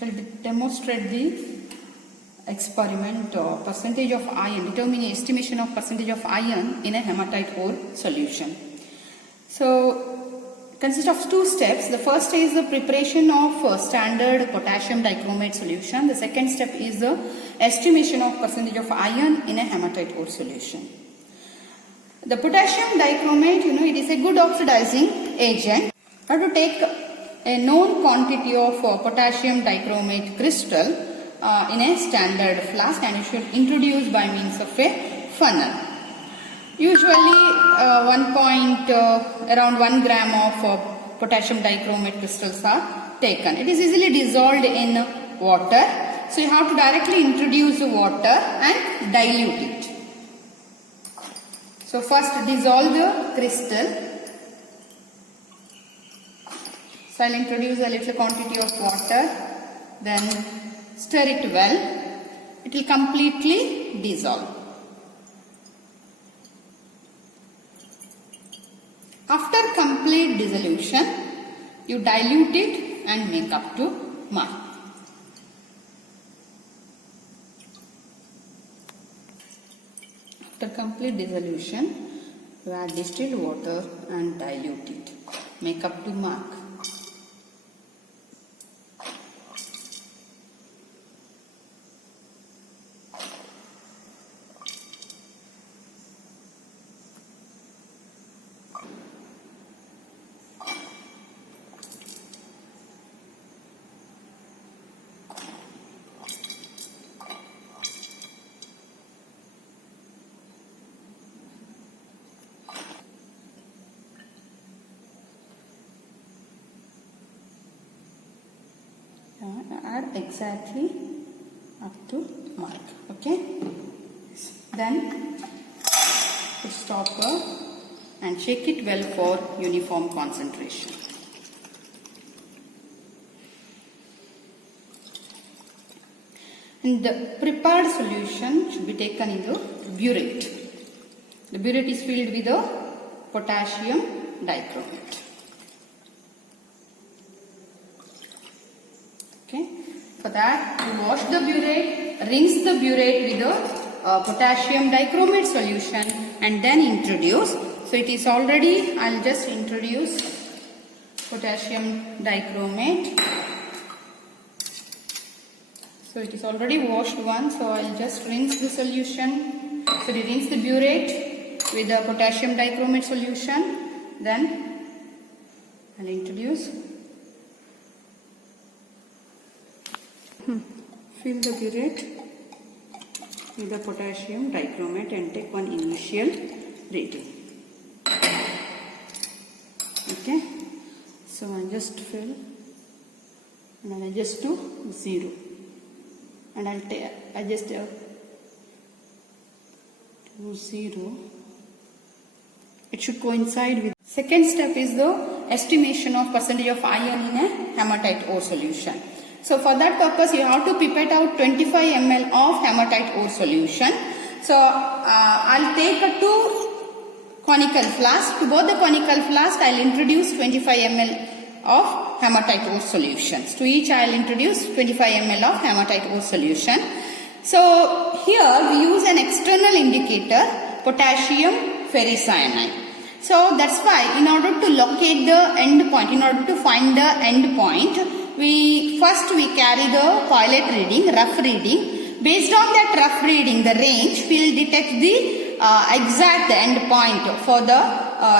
shall demonstrate the experiment percentage of iron, determining estimation of percentage of iron in a hematite ore solution. So, consists of two steps. The first is the preparation of standard potassium dichromate solution. The second step is the estimation of percentage of iron in a hematite ore solution. The potassium dichromate, it is a good oxidizing agent. You have to take a known quantity of potassium dichromate crystal in a standard flask, and you should introduce by means of a funnel. Usually around 1 gram of potassium dichromate crystals are taken. It is easily dissolved in water. So you have to directly introduce the water and dilute it. So first dissolve the crystal. So I will introduce a little quantity of water, then stir it well. It will completely dissolve. After complete dissolution, you dilute it and make up to mark. After complete dissolution, you add distilled water and dilute it. Make up to mark. Add exactly up to mark. Okay. Then put stopper and shake it well for uniform concentration. And the prepared solution should be taken into burette. The burette is filled with the potassium dichromate. Okay. For that, you wash the burette, rinse the burette with the potassium dichromate solution and then introduce. So it is already, I will just introduce potassium dichromate. So it is already washed once, so I will just rinse the solution. So we rinse the burette with the potassium dichromate solution. Then I will introduce. Fill the burette with the potassium dichromate and take one initial reading. Okay, so I just fill and I adjust to 0, and I'll adjust to 0. It should coincide with. Second step is the estimation of percentage of iron in a hematite ore solution. So for that purpose, you have to pipette out 25 ml of hematite ore solution. So I'll take 2 conical flasks. To both the conical flasks, I'll introduce 25 ml of hematite ore solutions. To each, I'll introduce 25 ml of hematite ore solution. So here we use an external indicator, potassium ferricyanide. So that's why, in order to locate the end point, in order to find the end point, we carry the pilot reading, rough reading. Based on that rough reading, the range, we will detect the exact end point for the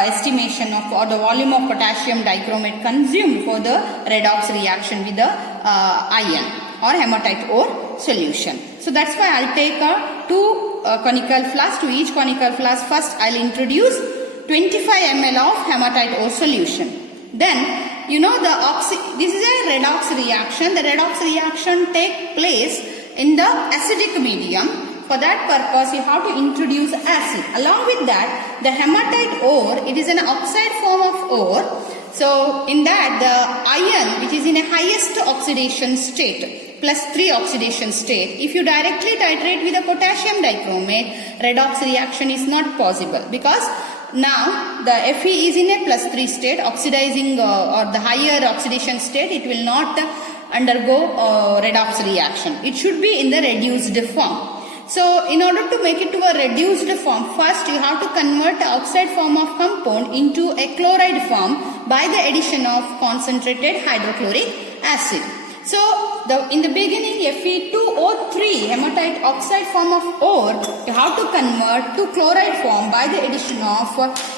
estimation of or the volume of potassium dichromate consumed for the redox reaction with the iron or hematite ore solution. So that's why I'll take 2 conical flasks. To each conical flask, first I'll introduce 25 ml of hematite ore solution. Then this is a redox reaction. The redox reaction takes place in the acidic medium. For that purpose, you have to introduce acid. Along with that, the hematite ore, it is an oxide form of ore. So in that, the iron, which is in a highest oxidation state, +3 oxidation state, if you directly titrate with the potassium dichromate, redox reaction is not possible, because now the Fe is in a +3 state, oxidizing or the higher oxidation state, it will not undergo redox reaction. It should be in the reduced form. So in order to make it to a reduced form, first you have to convert the oxide form of compound into a chloride form by the addition of concentrated hydrochloric acid. So in the beginning Fe2O3 hematite oxide form of ore you have to convert to chloride form by the addition of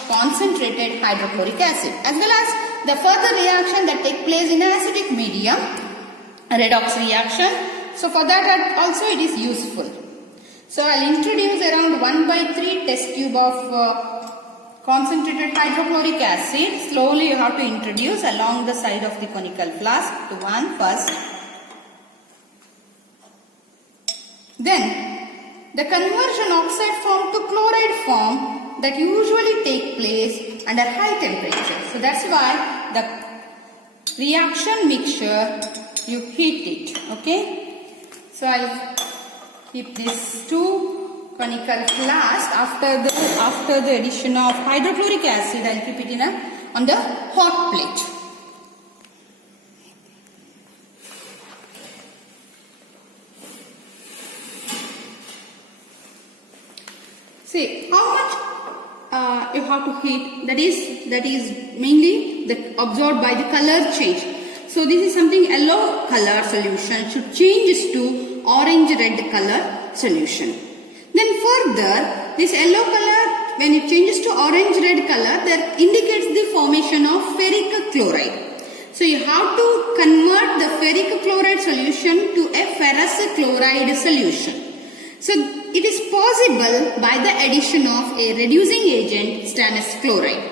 concentrated hydrochloric acid, as well as the further reaction that take place in acidic medium, redox reaction. So for that also it is useful. So I will introduce around 1/3 test tube of concentrated hydrochloric acid. Slowly you have to introduce along the side of the conical flask to one first. Then the conversion oxide form to chloride form that usually take place under high temperature. So that's why the reaction mixture you heat it. Okay. So I'll keep these two conical flask. After the addition of hydrochloric acid, I'll keep it on the hot plate. See how much you have to heat. That is mainly absorbed by the color change. So this is something yellow color solution should change to orange red color solution. Then further, this yellow color, when it changes to orange red color, that indicates the formation of ferric chloride. So you have to convert the ferric chloride solution to a ferrous chloride solution. So it is possible by the addition of a reducing agent, stannous chloride.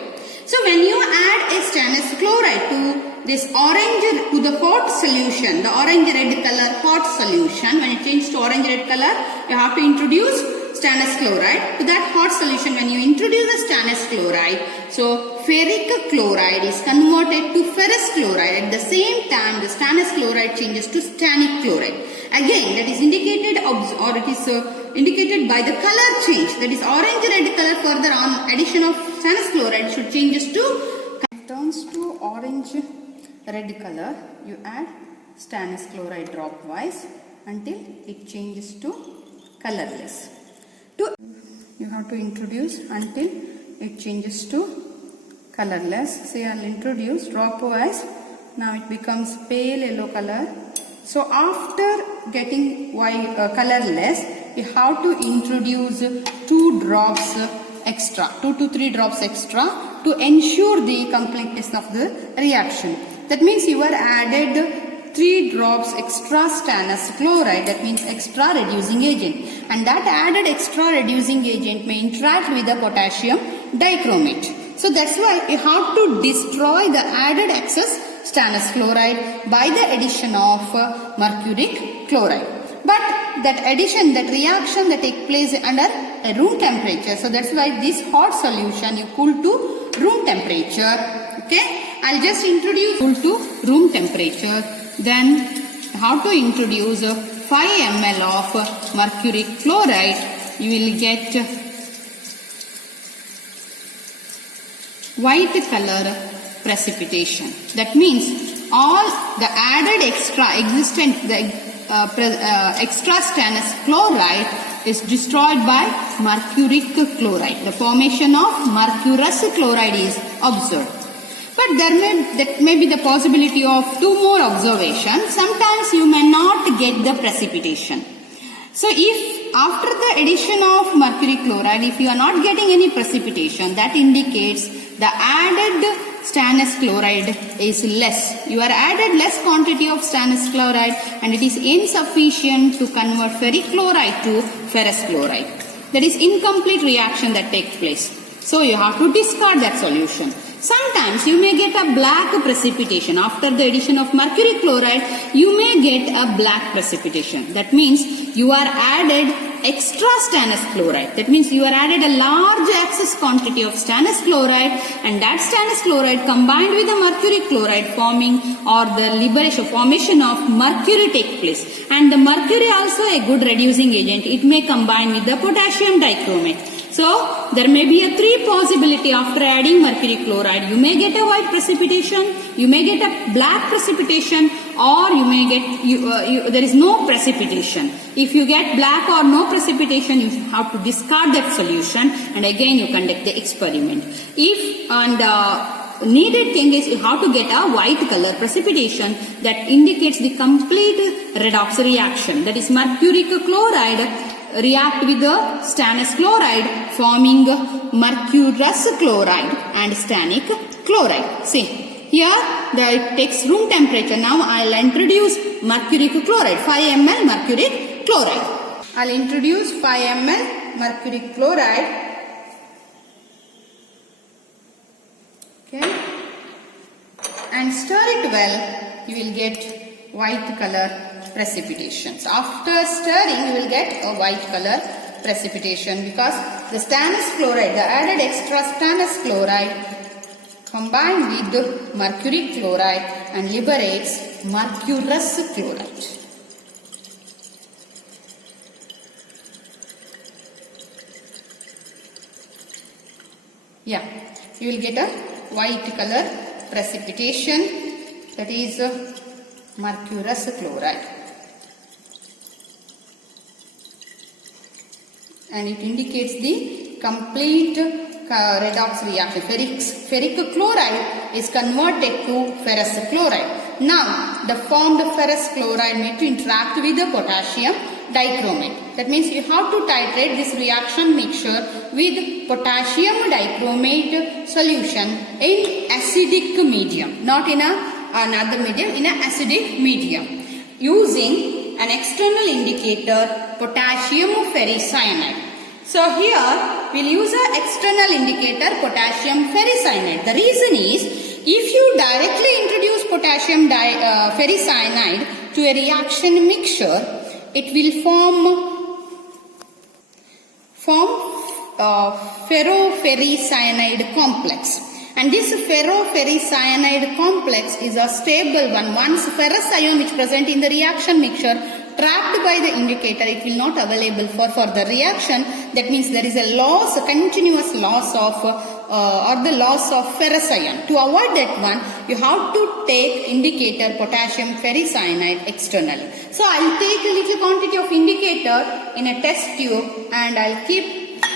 So when you add a stannous chloride to this orange, to the hot solution, the orange red color hot solution, when it changes to orange red color, you have to introduce stannous chloride. To that hot solution, when you introduce the stannous chloride, so ferric chloride is converted to ferrous chloride. At the same time, the stannous chloride changes to stannic chloride. Again, that is indicated or it is indicated by the color change. That is orange red color. Further on, addition of stannous chloride should changes to, turns to orange red color. You add stannous chloride dropwise until it changes to colorless. You have to introduce until it changes to colorless. Say I'll introduce dropwise. Now it becomes pale yellow color. So after getting white colorless, you have to introduce 2 drops extra, 2 to 3 drops extra to ensure the completeness of the reaction. That means you are added 3 drops extra stannous chloride, that means extra reducing agent, and that added extra reducing agent may interact with the potassium dichromate. So that's why you have to destroy the added excess stannous chloride by the addition of mercuric chloride. But that addition, that reaction that takes place under a room temperature. So that's why this hot solution you cool to room temperature. Okay, I'll just introduce cool to room temperature. Then how to introduce 5 ml of mercuric chloride. You will get white color precipitation. That means all the added extra existent, the extra stannous chloride is destroyed by mercuric chloride. The formation of mercurous chloride is observed. But that may be the possibility of 2 more observations. Sometimes you may not get the precipitation. So if after the addition of mercury chloride, if you are not getting any precipitation, that indicates the added stannous chloride is less. You are added less quantity of stannous chloride and it is insufficient to convert ferric chloride to ferrous chloride. That is incomplete reaction that takes place. So you have to discard that solution. Sometimes you may get a black precipitation. After the addition of mercury chloride, you may get a black precipitation. That means you are added extra stannous chloride. That means you are added a large excess quantity of stannous chloride, and that stannous chloride combined with the mercury chloride forming or the formation of mercury take place. And the mercury also a good reducing agent. It may combine with the potassium dichromate. So there may be a 3 possibility after adding mercury chloride. You may get a white precipitation, you may get a black precipitation, or you may get there is no precipitation. If you get black or no precipitation, you have to discard that solution and again you conduct the experiment. Needed thing is you have to get a white color precipitation that indicates the complete redox reaction. That is mercuric chloride react with the stannous chloride forming mercurous chloride and stannic chloride. See, here it takes room temperature. Now I will introduce mercuric chloride, 5 ml mercuric chloride. I will introduce 5 ml mercuric chloride. Okay, and stir it well, you will get white color precipitation. So after stirring, you will get a white color precipitation because the stannous chloride, the added extra stannous chloride combined with mercury chloride and liberates mercurous chloride. Yeah, you will get a white color precipitation, that is mercurous chloride, and it indicates the complete redox reaction. Ferric chloride is converted to ferrous chloride. Now the formed ferrous chloride need to interact with the potassium dichromate. That means you have to titrate this reaction mixture with potassium dichromate solution in acidic medium, not in another medium, in an acidic medium, using an external indicator, potassium ferricyanide. So here we will use an external indicator, potassium ferricyanide. The reason is, if you directly introduce potassium ferricyanide to a reaction mixture, it will form ferroferricyanide complex, and this ferroferricyanide complex is a stable one. Once ferrous ion which present in the reaction mixture trapped by the indicator, it will not available for further reaction. That means there is a loss, a continuous loss of the loss of ferrous ion. To avoid that one, you have to take indicator potassium ferricyanide externally. So I will take a little quantity of indicator in a test tube and I will keep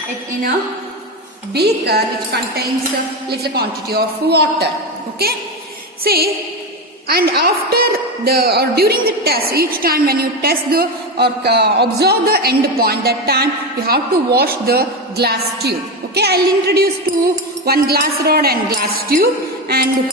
it in a beaker which contains a little quantity of water. Okay. See, and after during the test, each time when you test observe the end point, that time you have to wash the glass tube. Okay, I will introduce one glass rod and glass tube, and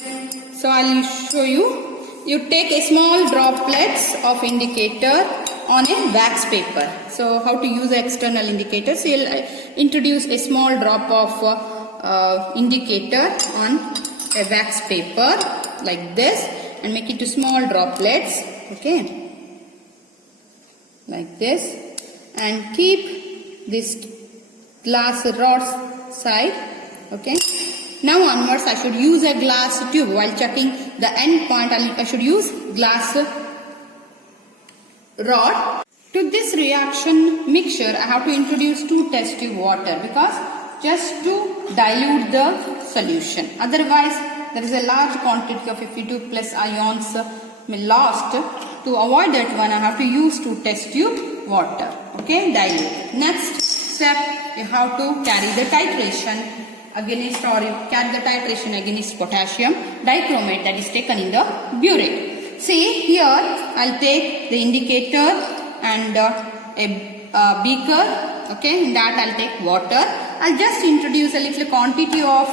so I will show you. You take a small droplets of indicator on a wax paper. So how to use external indicator? So you will introduce a small drop of indicator on a wax paper like this, and make it to small droplets, okay, like this, and keep this glass rod side, okay. Now onwards I should use a glass tube. While checking the end point, I should use glass rod. To this reaction mixture, I have to introduce 2 test tube water, because just to dilute the solution. Otherwise, there is a large quantity of Fe2 plus ions lost. To avoid that one, I have to use 2 test tube water. Okay, dilute. Next step, you have to carry the titration against, or you carry the titration against potassium dichromate that is taken in the burette. See, here I will take the indicator and a beaker. Okay, in that I will take water. I will just introduce a little quantity of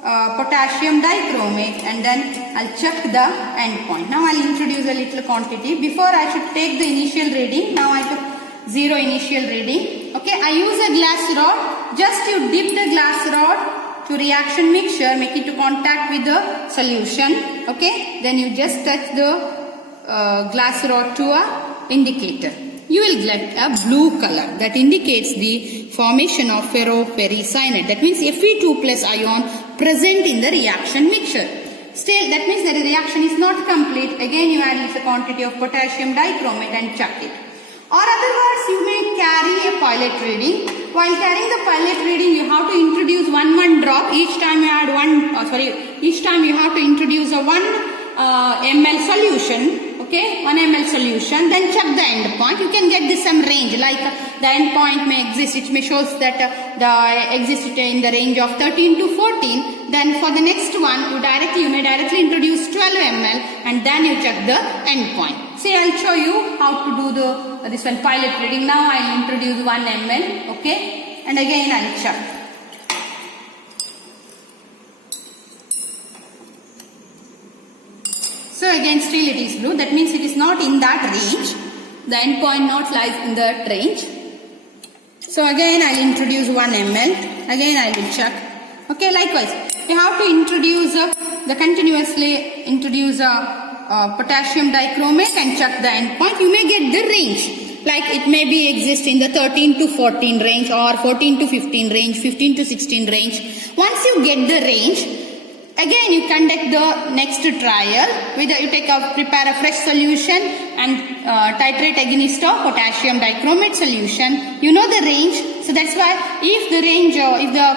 potassium dichromate, and then I'll check the end point. Now I'll introduce a little quantity. Before I should take the initial reading. Now I took 0 initial reading. Okay, I use a glass rod. Just you dip the glass rod to reaction mixture, make it to contact with the solution. Okay, then you just touch the glass rod to a indicator. You will get a blue color that indicates the formation of ferroferricyanide. That means Fe2 plus ion present in the reaction mixture. Still, that means that the reaction is not complete. Again, you add a quantity of potassium dichromate and check it. Or otherwise, you may carry a pilot reading. While carrying the pilot reading, you have to introduce one drop. Each time you add each time you have to introduce a 1 ml solution. Okay, 1 ml solution. Then check the end point. You can get this some range, like the end point may exist. It may shows that the exist in the range of 13 to 14. Then for the next one, you may directly introduce 12 ml, and then you check the end point. See, I'll show you how to do this one pilot reading. Now I'll introduce 1 ml. Okay, and again I'll check. So again still it is blue. That means it is not in that range. The end point not lies in that range. So again I'll introduce 1 ml. Again I will check. Okay, likewise you have to introduce continuously introduce potassium dichromate and check the end point. You may get the range. Like it may be exist in the 13 to 14 range, or 14 to 15 range, 15 to 16 range. Once you get the range, again you conduct the next trial. Prepare a fresh solution and titrate against a potassium dichromate solution. You know the range, so that's why if the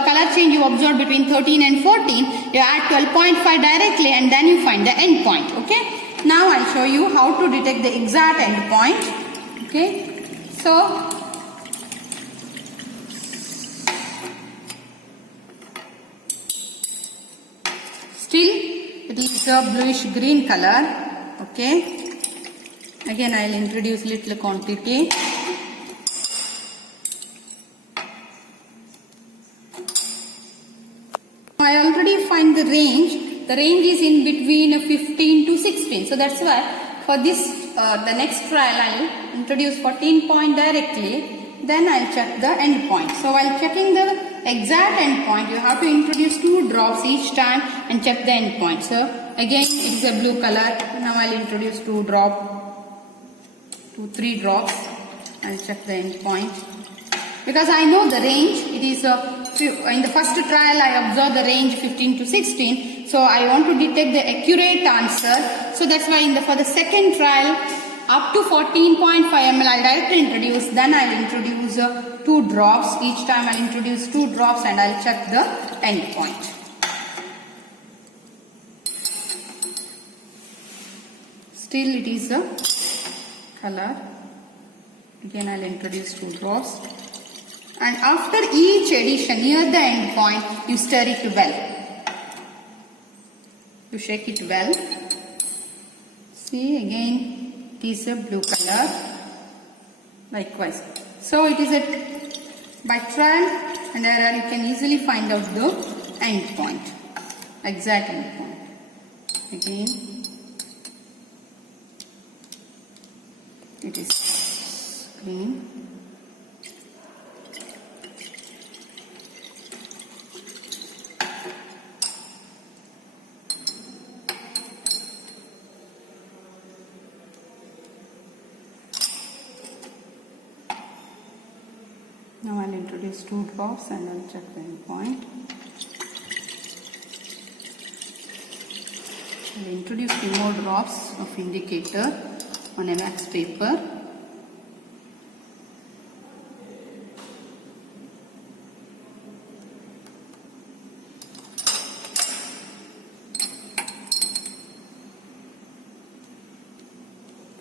color change you observe between 13 and 14, you add 12.5 directly and then you find the end point. Okay, now I'll show you how to detect the exact end point. Okay, so still it is a bluish green color. Okay, again I will introduce little quantity. I already find the range. The range is in between 15 to 16. So that's why for this the next trial I will introduce 14 point directly. Then I will check the end point. So while checking the exact end point, you have to introduce 2 drops each time and check the end point. So again it is a blue color. Now I will introduce 3 drops. I will check the end point. Because I know the range, it is in the first trial I observed the range 15 to 16. So I want to detect the accurate answer. So that's why for the second trial, up to 14.5 ml I will directly introduce. Then I will introduce 2 drops. Each time I will introduce 2 drops and I will check the end point. Still it is a color. Again I will introduce 2 drops. And after each addition near the end point, you stir it well. You shake it well. See, again it is a blue color. Likewise. So it is by trial and error you can easily find out the end point. Exact end point. Again it is green. Now I will introduce 2 drops and I will check the end point. I will introduce 2 more drops of indicator on a wax paper.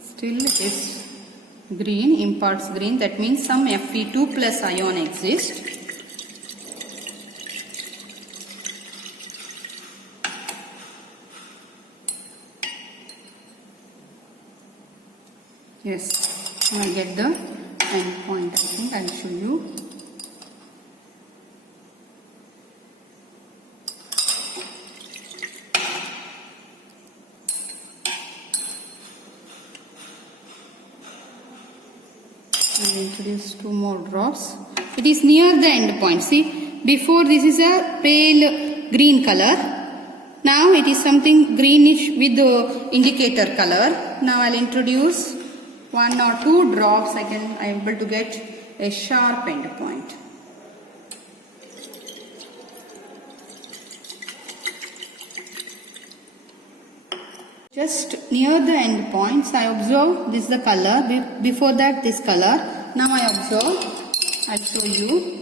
Still it is green, imparts green. That means some Fe2 plus ion exists. Yes, I get the end point. I think I'll show you. I will introduce 2 more drops. It is near the end point. See, before this is a pale green color. Now it is something greenish with the indicator color. Now I will introduce 1 or 2 drops. I am able to get a sharp end point. Just near the end points, I observe this is the color. Before that, this color. Now I observe. I'll show you.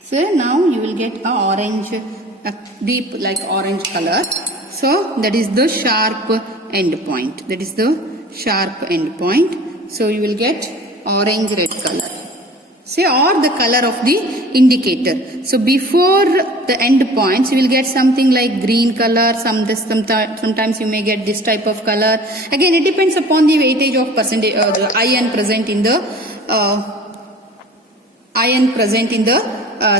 So now you will get a orange, a deep like orange color. So that is the sharp end point. That is the sharp end point. So you will get orange red color. Say or the color of the indicator. So before the end points you will get something like green color, sometimes you may get this type of color. Again it depends upon the weightage of percentage the ion present in the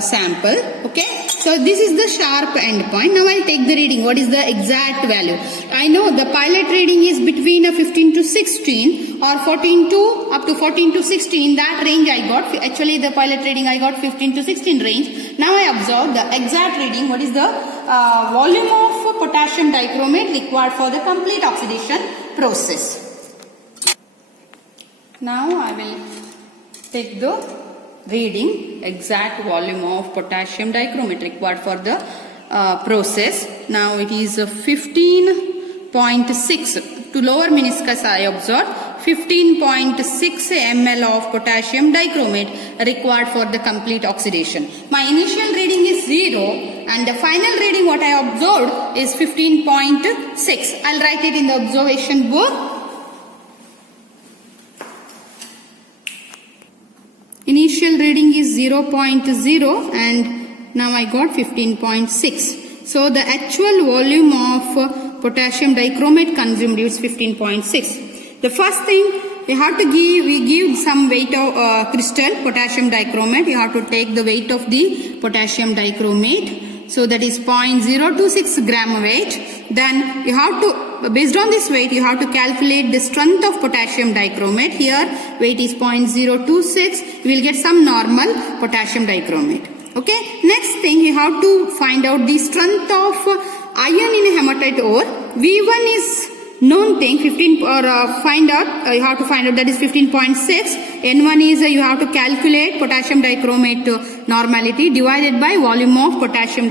sample. Okay, so this is the sharp end point. Now I'll take the reading. What is the exact value? I know the pilot reading is between a 15 to 16 or 14 to up to 14 to 16. That range I got. Actually the pilot reading I got 15 to 16 range. Now I observe the exact reading. What is the volume of potassium dichromate required for the complete oxidation process. Now I will take the reading exact volume of potassium dichromate required for the process. Now it is 15.6 to lower meniscus I observed 15.6 ml of potassium dichromate required for the complete oxidation. My initial reading is 0 and the final reading what I observed is 15.6. I'll write it in the observation book. Initial reading is 0.0 and now I got 15.6. So the actual volume of potassium dichromate consumed is 15.6. The first thing we have to give some weight of crystal potassium dichromate. You have to take the weight of the potassium dichromate. So that is 0.026 gram weight. Then you have to, based on this weight, you have to calculate the strength of potassium dichromate. Here weight is 0.026. You will get some normal potassium dichromate. Okay. Next thing you have to find out the strength of iron in a hematite ore. V1 is known thing 15 or find out you have to find out that is 15.6. N1 is you have to calculate potassium dichromate normality divided by volume of potassium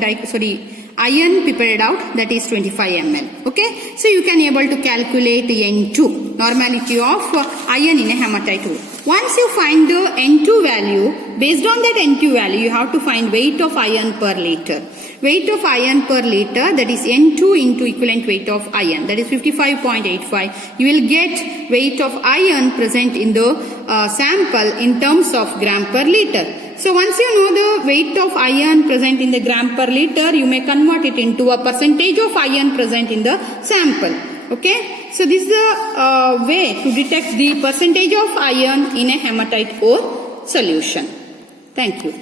iron prepared out, that is 25 ml. Okay, so you can able to calculate N2 normality of iron in a hematite ore. Once you find the N2 value, based on that N2 value you have to find weight of iron per liter. Weight of iron per liter, that is N2 into equivalent weight of iron, that is 55.85. You will get weight of iron present in the sample in terms of gram per liter. So once you know the weight of iron present in the gram per liter, you may convert it into a percentage of iron present in the sample. Okay, so this is the way to detect the percentage of iron in a hematite ore solution. Thank you.